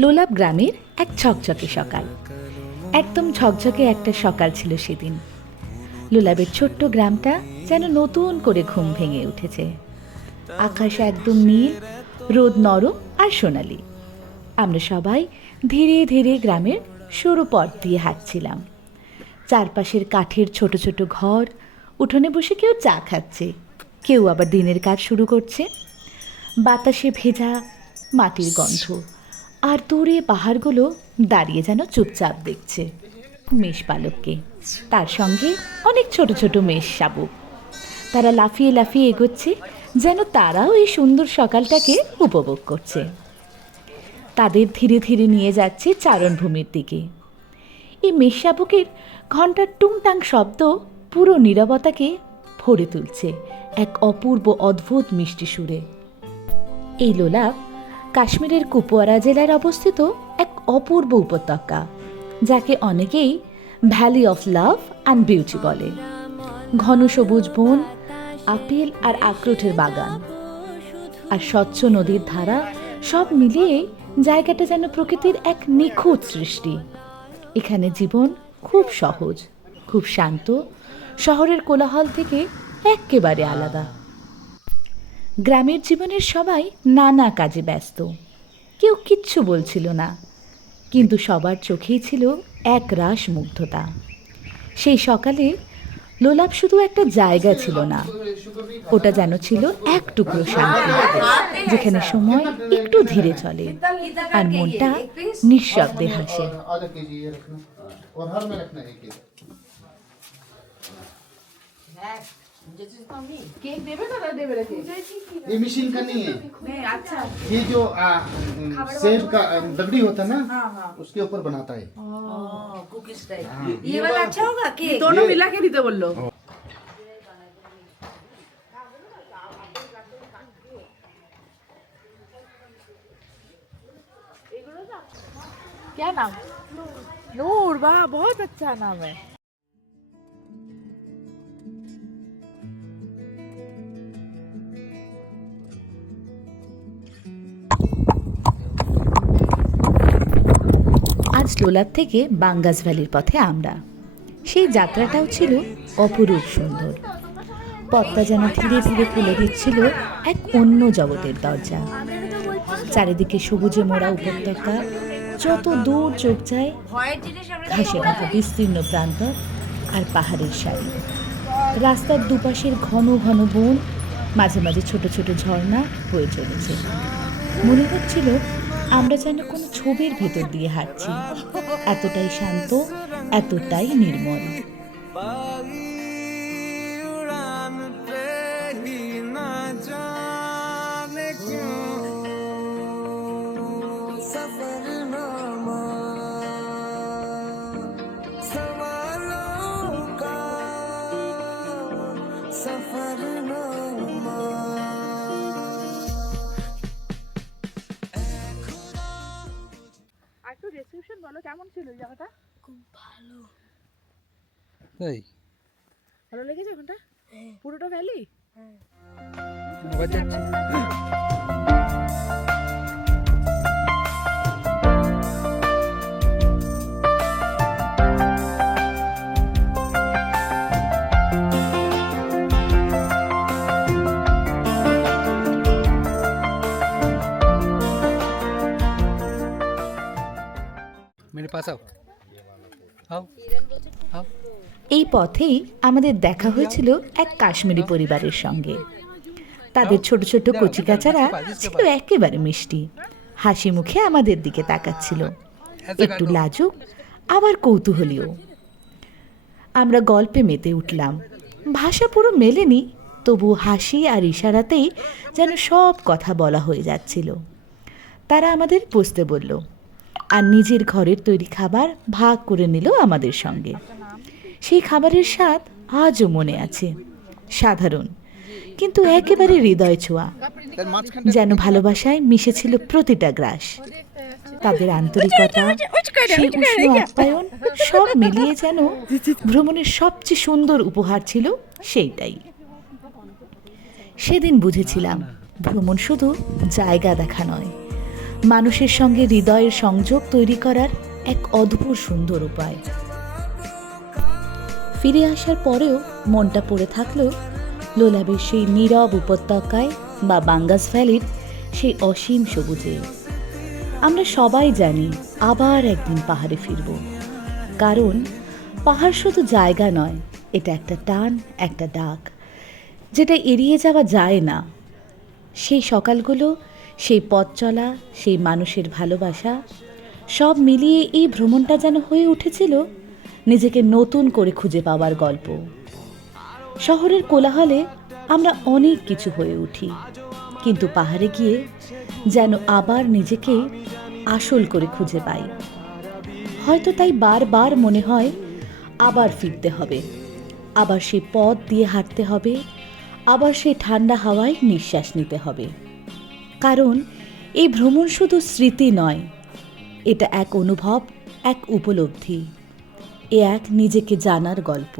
লোলাব গ্রামের এক ঝকঝকে সকাল। একদম ঝকঝকে একটা সকাল ছিল সেদিন। লোলাবের ছোট্ট গ্রামটা যেন নতুন করে ঘুম ভেঙে উঠেছে। আকাশ একদম নীল, রোদ নরম আর সোনালি। আমরা সবাই ধীরে ধীরে গ্রামের সরু পথ দিয়ে হাঁটছিলাম। চারপাশের কাঠের ছোট ছোট ঘর, উঠোনে বসে কেউ চা খাচ্ছে, কেউ আবার দিনের কাজ শুরু করছে। বাতাসে ভেজা মাটির গন্ধ, আর দূরে পাহাড়গুলো দাঁড়িয়ে যেন চুপচাপ দেখছে মেষ পালককে, তার সঙ্গে অনেক ছোট ছোট মেষ শাবক। তারা লাফিয়ে লাফিয়ে এগোচ্ছে, যেন তারাও এই সুন্দর সকালটাকে উপভোগ করছে। তাদের ধীরে ধীরে নিয়ে যাচ্ছে চারণভূমির দিকে। এই মেষ শাবকের ঘণ্টার টুংটাং শব্দ পুরো নীরবতাকে ভরে তুলছে এক অপূর্ব অদ্ভুত মিষ্টি সুরে। এই লোলাব কাশ্মীরের কুপওয়ারা জেলায় অবস্থিত এক অপূর্ব উপত্যকা, যাকে অনেকেই valley of love and beauty বলে। ঘন সবুজ বন, আপেল আর আখরোটের বাগান আর স্বচ্ছ নদীর ধারা, সব মিলিয়ে জায়গাটা যেন প্রকৃতির এক নিখুঁত সৃষ্টি। এখানে জীবন খুব সহজ, খুব শান্ত, শহরের কোলাহল থেকে একেবারে আলাদা। গ্রামের জীবনের সবাই নানা কাজে ব্যস্ত, কেউ কিচ্ছু বলছিল না, কিন্তু সবার চোখেই ছিল এক রাশ মুগ্ধতা। সেই সকালে লোলাব শুধু একটা জায়গা ছিল না, ওটা যেন ছিল এক টুকরো শান্তি, যেখানে সময় একটু ধীরে চলে আর মনটা নিঃশব্দে হাসে। केक देवे ना देवे रखे ये मशीन का नहीं है, नहीं अच्छा ये जो सेब का दगड़ी होता है ना, हाँ हाँ उसके ऊपर बनाता है। कुकीज टाइप हाँ। ये वाला अच्छा होगा केक दोनों मिला के दीते बोल लो। क्या नाम? नूर, वाह बहुत अच्छा नाम है। আজ লোলাব থেকে বাঙ্গাস ভ্যালির পথে আমরা। সেই যাত্রাটাও ছিল অপরূপ সুন্দর। পথটা যেন ধীরে ধীরে খুলে দিচ্ছিল এক অন্য জগতের দরজা। চারিদিকে সবুজে মোড়া উপত্যকা, যত দূর চোখ যায় ঘাসে ঢাকা বিস্তীর্ণ প্রান্তর আর পাহাড়ের সারি। রাস্তার দুপাশের ঘন ঘন বন, মাঝে মাঝে ছোট ছোট ঝর্ণা বয়ে চলেছে। মনে হচ্ছিল আমরা যেন কোনো ছবির ভেতর দিয়ে হাঁটছি, এতটাই শান্ত, এতটাই নির্মল। একটু ডেসক্রিপশন বলো, কেমন ছিল এই জায়গাটা? খুব ভালো। তাই ভালো লেগেছে ওখানটা? পুরোটা ভ্যালি? আবার যাচ্ছি। मेरे पास आओ आओ आओ। এই পথেই আমাদের দেখা হয়েছিল এক কাশ্মীরি পরিবারের সঙ্গে। তাদের ছোট ছোট কচিকাচারা ছিল একেবারে মিষ্টি, হাসি মুখে আমাদের দিকে তাকাচ্ছিল, একটু লাজুক আবার কৌতূহলীও। আমরা গল্পে মেতে উঠলাম। ভাষা পুরো মেলেনি, তবু হাসি আর ইশারাতেই যেন সব কথা বলা হয়ে যাচ্ছিল। তারা আমাদের বসতে বলল আর নিজের ঘরের তৈরি খাবার ভাগ করে নিল আমাদের সঙ্গে। সেই খাবারের স্বাদ আজও মনে আছে, সাধারণ কিন্তু একেবারে হৃদয় ছোঁয়া, যেন ভালোবাসায় মিশেছিল প্রতিটা গ্রাস। তাদের আন্তরিকতা, সেই উষ্ণ আপ্যায়ন, সব মিলিয়ে যেন ভ্রমণের সবচেয়ে সুন্দর উপহার ছিল সেইটাই। সেদিন বুঝেছিলাম ভ্রমণ শুধু জায়গা দেখা নয়, মানুষের সঙ্গে হৃদয়ের সংযোগ তৈরি করার এক অদ্ভুত সুন্দর উপায়। ফিরে আসার পরেও মনটা পড়ে থাকলো লোলাবের সেই নীরব উপত্যকায় বা বাঙ্গাস ভ্যালির সেই অসীম সবুজে। আমরা সবাই জানি আবার একদিন পাহাড়ে ফিরব, কারণ পাহাড় শুধু জায়গা নয়, এটা একটা টান, একটা ডাক, যেটা এড়িয়ে যাওয়া যায় না। সেই সকালগুলো, সেই পথ চলা, সেই মানুষের ভালোবাসা, সব মিলিয়ে এই ভ্রমণটা যেন হয়ে উঠেছিল নিজেকে নতুন করে খুঁজে পাওয়ার গল্প। শহরের কোলাহলে আমরা অনেক কিছু হয়ে উঠি, কিন্তু পাহাড়ে গিয়ে যেন আবার নিজেকে আসল করে খুঁজে পাই। হয়তো তাই বারবার মনে হয় আবার ফিরতে হবে, আবার সেই পথ দিয়ে হাঁটতে হবে, আবার সেই ঠান্ডা হাওয়ায় নিঃশ্বাস নিতে হবে। কারণ এই ভ্রমণ শুধু স্মৃতি নয়, এটা এক অনুভব, এক উপলব্ধি, এ এক নিজেকে জানার গল্প।